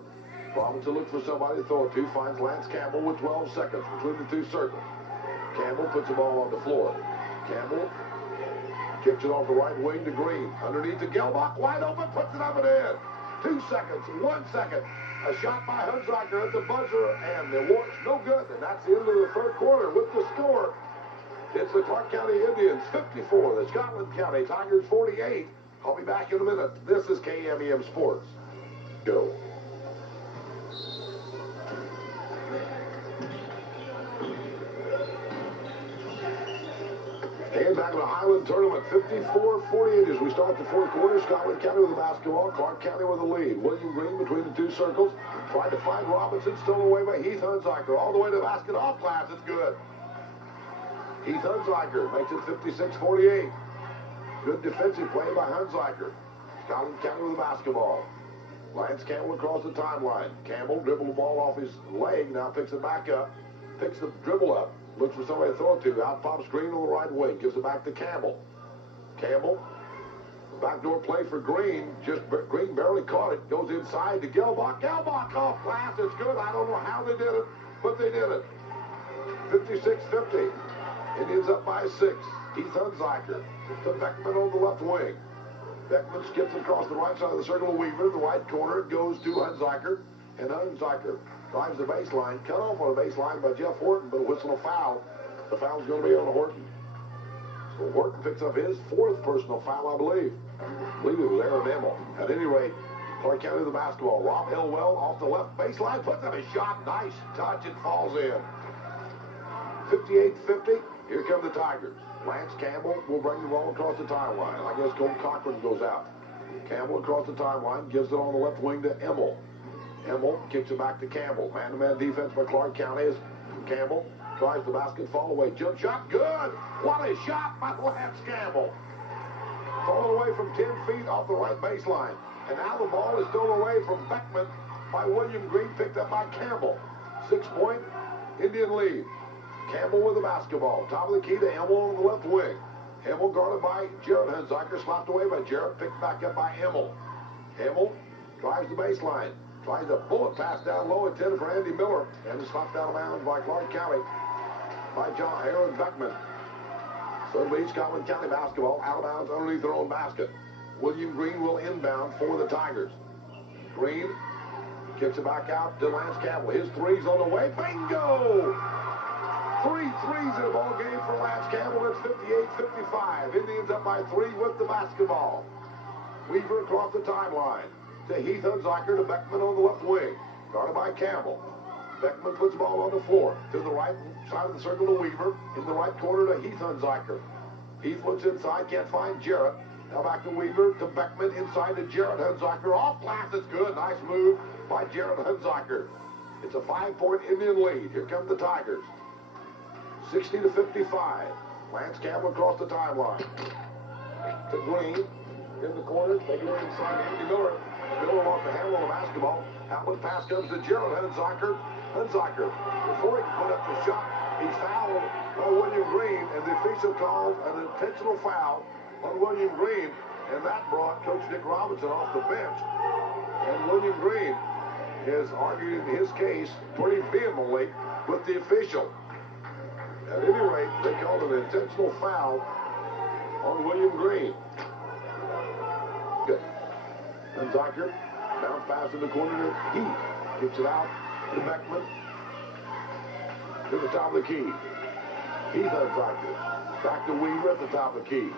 Robinson looks for somebody to throw it to. Finds Lance Campbell with 12 seconds between the two circles. Campbell puts the ball on the floor. Campbell kicks it off the right wing to Green. Underneath to Gelbach. Wide open. Puts it up and in. 2 seconds. 1 second. A shot by Hunsaker at the buzzer. And the war's no good. And that's the end of the third quarter with the score. It's the Clark County Indians 54. The Scotland County Tigers 48. I'll be back in a minute. This is KMEM Sports. Go. And back in the Highland tournament, 54-48 as we start the fourth quarter. Scotland County with the basketball, Clark County with the lead. William Green between the two circles, trying to find Robinson, stolen away by Heath Hunsaker. All the way to the basket, off glass, it's good. Heath Hunsaker makes it 56-48. Good defensive play by Hunsaker. Scotland County with the basketball. Lance Campbell across the timeline. Campbell dribbled the ball off his leg, now picks it back up. Picks the dribble up. Looks for somebody to throw it to. Out pops Green on the right wing. Gives it back to Campbell. Campbell. Backdoor play for Green. Green barely caught it. Goes inside to Gelbach. Gelbach off glass. It's good. I don't know how they did it, but they did it. 56-50. Indians up by 6. Heath Hunsaker to Beckman on the left wing. Beckman skips across the right side of the circle of Weaver. The right corner goes to Hunsaker. And Hunsaker drives the baseline. Cut off on the baseline by Jeff Horton, but a whistle a foul. The foul's going to be on Horton. So Horton picks up his 4th personal foul, I believe. I believe it was Aaron Emmel. At any rate, Clark County the basketball. Rob Elwell off the left baseline. Puts up a shot. Nice touch. It falls in. 58-50. Here come the Tigers. Lance Campbell will bring the ball across the timeline. I guess Cole Cochran goes out. Campbell across the timeline. Gives it on the left wing to Emmel. Emmel kicks it back to Campbell. Man-to-man defense by Clark County is Campbell. Tries the basket, fall away. Jump shot, good. What a shot by Lance Campbell. Fall away from 10 feet off the right baseline. And now the ball is stolen away from Beckman by William Green, picked up by Campbell. 6-point Indian lead. Campbell with the basketball. Top of the key to Emmel on the left wing. Emmel guarded by Jared Hunsaker. Slapped away by Jared. Picked back up by Emmel. Emmel drives the baseline. Tries a bullet pass down low, intended for Andy Miller. And it's slapped out of bounds by Clark County by Aaron Beckman. So it'll be Scotland County basketball out of bounds underneath their own basket. William Green will inbound for the Tigers. Green kicks it back out to Lance Campbell. His three's on the way. Bingo! Three threes in the ball game for Lance Campbell. It's 58-55. Indians up by 3 with the basketball. Weaver across the timeline to Heath Hunziker to Beckman on the left wing. Guarded by Campbell. Beckman puts the ball on the floor. To the right side of the circle to Weaver. In the right corner to Heath Hunziker. Heath looks inside, can't find Jarrett. Now back to Weaver, to Beckman, inside to Jarrett Hunziker. Off glass, it's good. Nice move by Jarrett Hunziker. It's a 5-point Indian lead. Here come the Tigers. 60-55. Lance Campbell across the timeline. To Green. In the corner. They go inside Andy Miller. Miller wants to handle the basketball. Outlet pass comes to Jarrett Hunziker. Hunziker, before he can put up the shot, he's fouled by William Green, and the official called an intentional foul on William Green, and that brought Coach Dick Robinson off the bench. And William Green is arguing his case pretty vehemently with the official. At any rate, they called an intentional foul on William Green. Good. Hunziker, bounce pass in the corner to Heath. Kicks it out to Beckman. To the top of the key. Heath Hunziker. Back to Weaver at the top of the key.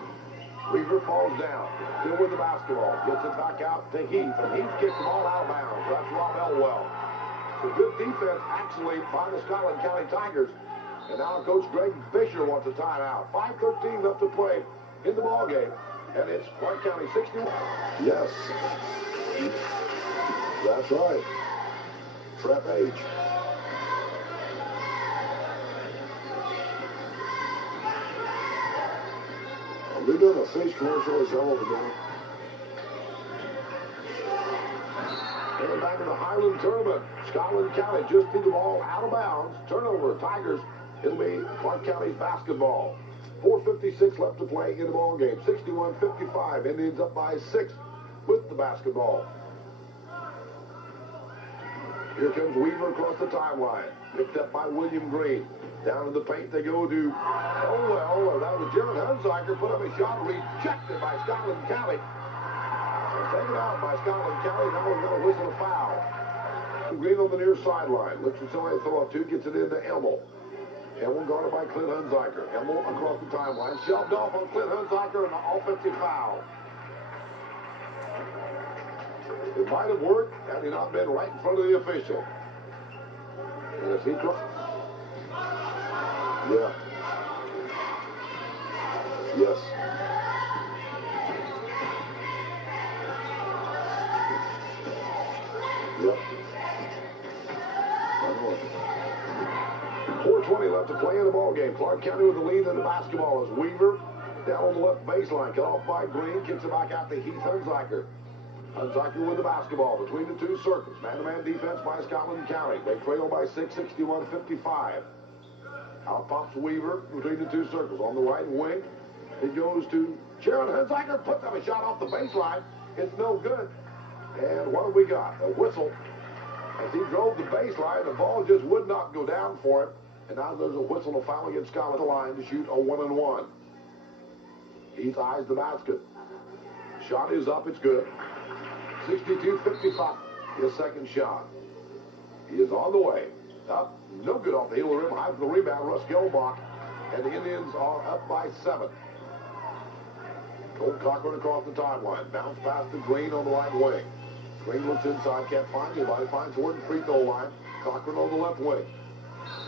Weaver falls down. Still with the basketball. Gets it back out to Heath. And Heath kicks the ball out of bounds. That's Rob Elwell. It's a good defense, actually, by the Scotland County Tigers. And now Coach Greg Fisher wants a timeout. 5:13 left to play in the ballgame. And it's Clark County 61. Yes. That's right. Prep H. Are we doing a fish commercial? Is that what we're doing? And back in the Highland tournament. Scotland County just threw the ball out of bounds. Turnover. Tigers. It'll be Clark County's basketball. 4:56 left to play in the ball game. 61-55. Indians up by 6 with the basketball. Here comes Weaver across the timeline. Picked up by William Green. Down in the paint they go to Elwell. That was Jarrett Hunziker. Put up a shot rejected by Scotland County. And taken out by Scotland County. Now we're going to whistle a foul. Green on the near sideline. Looks for somebody to throw it to. Gets it into Emmel. Emmel guarded by Clint Hunziker. Emmel across the timeline. Shoved off on Clint Hunziker and an offensive foul. It might have worked had he not been right in front of the official. And as he yeah. Yes. Yep. I know it. 4:20 left to play in the ball game. Clark County with the lead in the basketball as Weaver down on the left baseline. Cut off by Green. Kicks it back out to Heath Hunziker. Hunziker with the basketball between the two circles. Man-to-man defense by Scotland County. They trail by 6, 61-55. Out pops Weaver between the two circles. On the right wing, it goes to Jarrett Hunziker. Puts up a shot off the baseline. It's no good. And what have we got? A whistle. As he drove the baseline, the ball just would not go down for him. And now there's a whistle, a foul against Scotland line to shoot a 1-and-1. Heath eyes the basket. Shot is up. It's good. 62-55. His second shot. He is on the way. Up. No good off the heel of the rim. High for the rebound. Russ Gelbach. And the Indians are up by 7. Cole Cochran across the timeline. Bounce pass to Green on the right wing. Green looks inside. Can't find anybody. Finds Horton free throw line. Cochran on the left wing.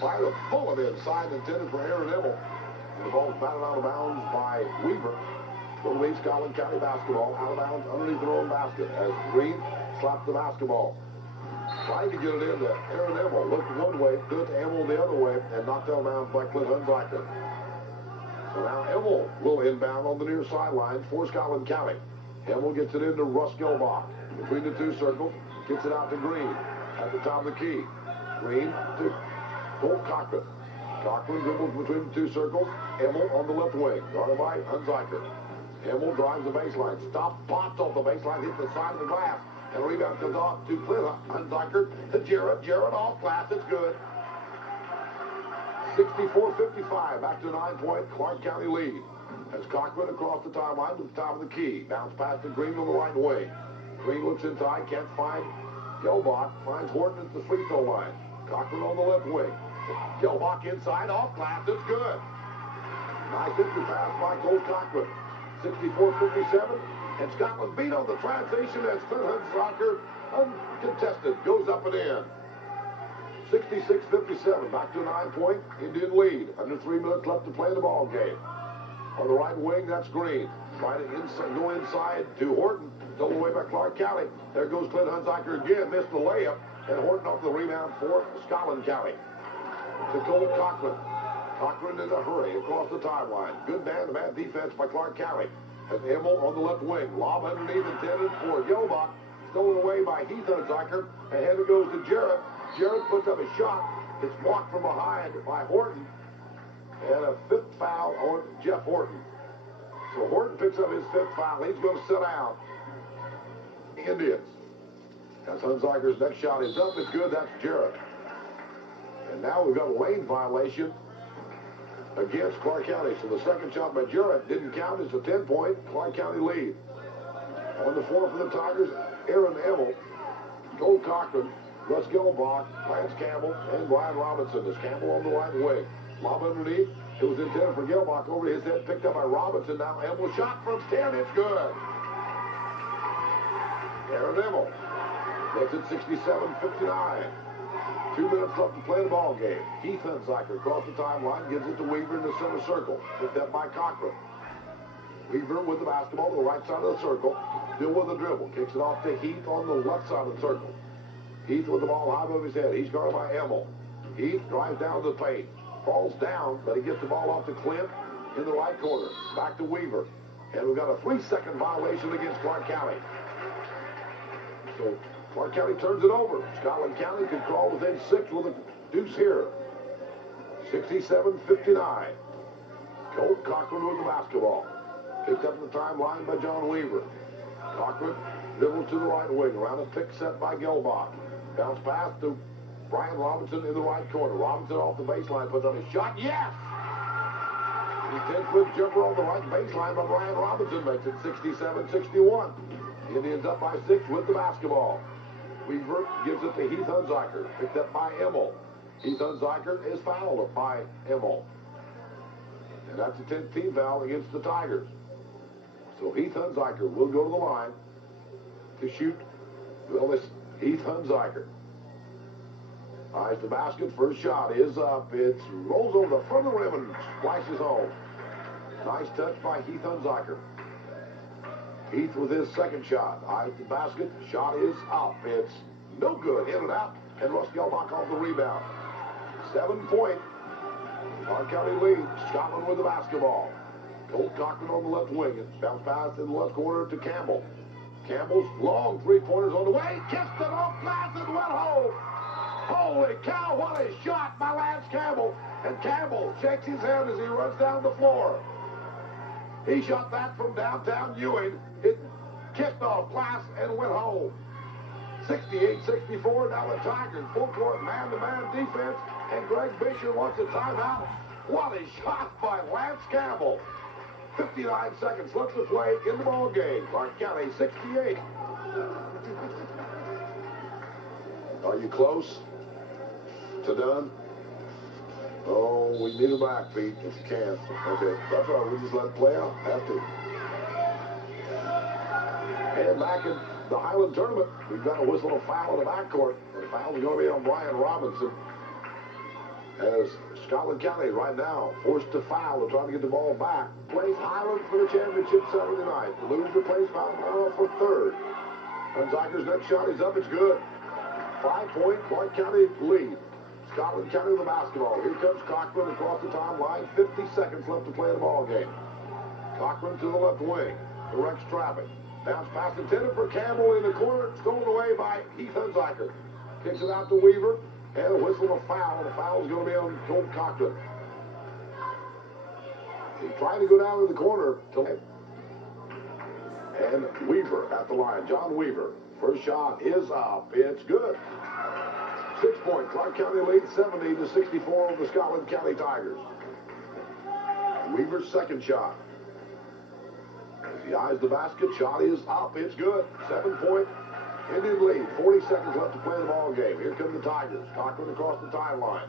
Fired a bullet inside intended for Aaron Emmel. And the ball's batted out of bounds by Weaver. Will leave Scotland County basketball out of bounds underneath their own basket as Green slaps the basketball. Trying to get it into Aaron Emmel. Looked one way, threw it to Emmel the other way, and knocked out of bounds by Clint Hunziker. So now Emmel will inbound on the near sideline for Scotland County. Emmel gets it into Russ Gelbach. Between the two circles, gets it out to Green at the top of the key. Green to Cole Cochran. Cochran dribbles between the two circles. Emmel on the left wing, guarded by Hunziker. Emmel drives the baseline. Stops, pops off the baseline, hits the side of the glass. And rebound comes off to Clint Hunziker to Jarrett. Jarrett off glass. It's good. 64-55. Back to a 9-point Clark County lead. As Cochran across the timeline to the top of the key. Bounce pass to Green on the right wing. Green looks inside. Can't find Gelbach. Finds Horton at the free throw line. Cochran on the left wing. Gilbach inside, off glass, it's good. Nice entry pass by Colt Cochran. 64-57. And Scotland beat on the transition as Clint Hunsaker, uncontested, goes up and in. 66-57. Back to a 9-point Indian lead. Under 3 minutes left to play in the ball game. On the right wing, that's Green. Trying to go inside to Horton. Stolen away by Clark County. There goes Clint Hunsaker again. Missed the layup. And Horton off the rebound for Scotland County. To Colt Cochran. Cochran in a hurry across the timeline. Good man-to-man defense by Clark County. And Emmel on the left wing. Lob underneath intended for Gilbach. Stolen away by Heath Hunsaker. Ahead it goes to Jarrett. Jarrett puts up a shot. It's blocked from behind by Horton. And a 5th foul on Jeff Horton. So Horton picks up his 5th foul. He's going to sit down. Indians. As Hunsaker's next shot is up. It's good. That's Jarrett. And now we've got a lane violation against Clark County. So the second shot by Jarrett didn't count. It's a 10-point Clark County lead. On the floor for the Tigers, Aaron Emmel, Colt Cochran, Russ Gilbach, Lance Campbell, and Brian Robinson. There's Campbell on the right wing. Lob underneath. It was intended for Gilbach over his head. Picked up by Robinson. Now Emmel shot from 10. It's good. Aaron Emmel makes it 67-59. 2 minutes left to play the ball game. Heath Hunsaker across the timeline, gives it to Weaver in the center circle. Picked up by Cochran. Weaver with the basketball to the right side of the circle. Still with the dribble. Kicks it off to Heath on the left side of the circle. Heath with the ball high above his head. He's guarded by Emmel. Heath drives down to the paint. Falls down, but he gets the ball off to Clint in the right corner. Back to Weaver. And we've got a 3-second violation against Clark County. So Clark County turns it over. Scotland County could crawl within 6 with a deuce here. 67-59. Colt Cochran with the basketball. Picked up in the timeline by John Weaver. Cochran dribbles to the right wing. Around a pick set by Gilbach. Bounce pass to Brian Robinson in the right corner. Robinson off the baseline, puts on a shot. Yes! The 10-foot jumper on the right baseline by Brian Robinson makes it 67-61. Indians up by 6 with the basketball. Weaver gives it to Heath Hunsaker. Picked up by Emmel. Heath Hunsaker is fouled by Emmel. And that's a 10th team foul against the Tigers. So Heath Hunsaker will go to the line to shoot. Well, it's Heath Hunsaker. Eyes the basket. First shot is up. It rolls over the front of the rim and splashes home. Nice touch by Heath Hunsaker. Heath with his second shot. Eyes the basket. Shot is up. It's no good. In and out. And Russ Gilbach off the rebound. 7-point. Clark County lead. Scotland with the basketball. Colt Cochran on the left wing. It's bounce pass in the left corner to Campbell. Campbell's long three-pointers on the way. Kissed it off glass and went home. Holy cow, what a shot by Lance Campbell. And Campbell shakes his hand as he runs down the floor. He shot that from downtown Ewing. It kissed off glass and went home. 68-64. Now the Tigers full court man-to-man defense. And Greg Fisher wants a timeout. What a shot by Lance Campbell. 59 seconds left to play in the ball game. Clark County 68. Are you close to done? Oh, we need a back, Pete, if you can. Okay, that's all right. We just let it play out. Have to. And back in the Highland tournament, we've got a whistle of foul in the backcourt. The foul is going to be on Brian Robinson. As Scotland County right now forced to foul to try to get the ball back. Plays Highland for the championship Saturday night. The loser plays foul for third. Hunsaker's next shot is up. It's good. 5-point Clark County lead. Scotland County with the basketball. Here comes Cochran across the timeline. 50 seconds left to play in the ball game. Cochran to the left wing. Directs traffic. Bounce pass intended for Campbell in the corner. Stolen away by Heath Hunsaker. Kicks it out to Weaver. And a whistle of foul. The foul is going to be on Colt Cochran. He's trying to go down to the corner. And Weaver at the line. John Weaver. First shot is up. It's good. 6-point. Clark County leads 70-64 over the Scotland County Tigers. Weaver's second shot. As he eyes the basket, shot is up. It's good. 7-point. Indian lead. 40 seconds left to play the ball game. Here come the Tigers. Cochran across the timeline.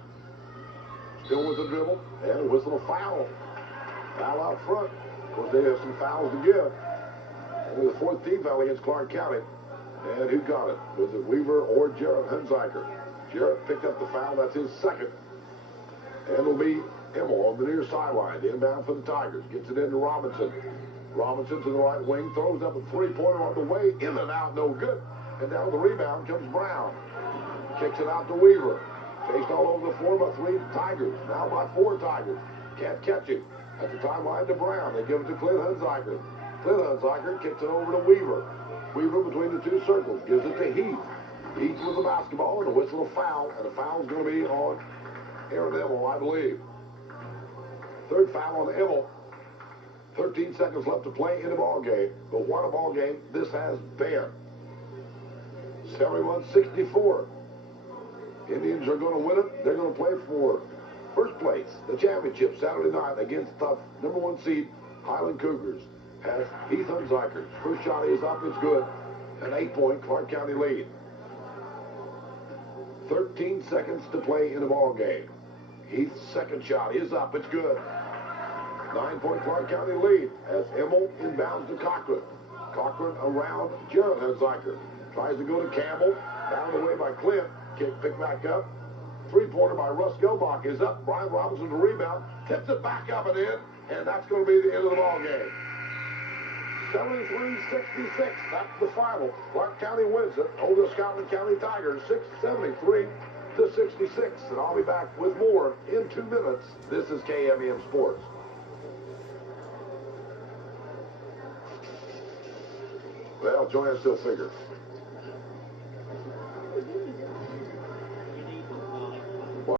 Still with the dribble, and a whistle of foul. Foul out front. Of course, they have some fouls to give. Only the 4th team foul against Clark County. And who got it? Was it Weaver or Jarrett Hunziker? Jarrett picked up the foul. That's his second. And it'll be Emmel on the near sideline. Inbound for the Tigers. Gets it into Robinson. Robinson to the right wing. Throws up a three-pointer on the way. In and out. No good. And down the rebound comes Brown. Kicks it out to Weaver. Chased all over the floor by 3 Tigers. Now by 4 Tigers. Can't catch him. At the timeline to Brown. They give it to Clint Hunziker. Clint Hunziker kicks it over to Weaver. Weaver between the 2 circles. Gives it to Heath. Heath with the basketball and a whistle of foul. And the foul's going to be on Aaron Emmel, I believe. 3rd foul on Emmel. 13 seconds left to play in the ball game. But what a ball game this has been. 71-64. Indians are going to win it. They're going to play for first place, the championship, Saturday night against the number 1 seed, Highland Cougars. As Heath Hunziker's first shot is up, it's good. An 8-point Clark County lead. 13 seconds to play in the ball game. Heath's second shot is up, it's good. 9-point Clark County lead as Emmel inbounds to Cochran. Cochran around Jarrett Hunziker. Tries to go to Campbell. Down the way by Clint. Kick picked back up. 3-pointer by Russ Gilbach is up. Brian Robinson to rebound. Tips it back up and in. And that's going to be the end of the ball game. 73-66. That's the final. Clark County wins it over the Scotland County Tigers. 73-66. And I'll be back with more in 2 minutes. This is KMEM Sports. Well, Joanne still figures.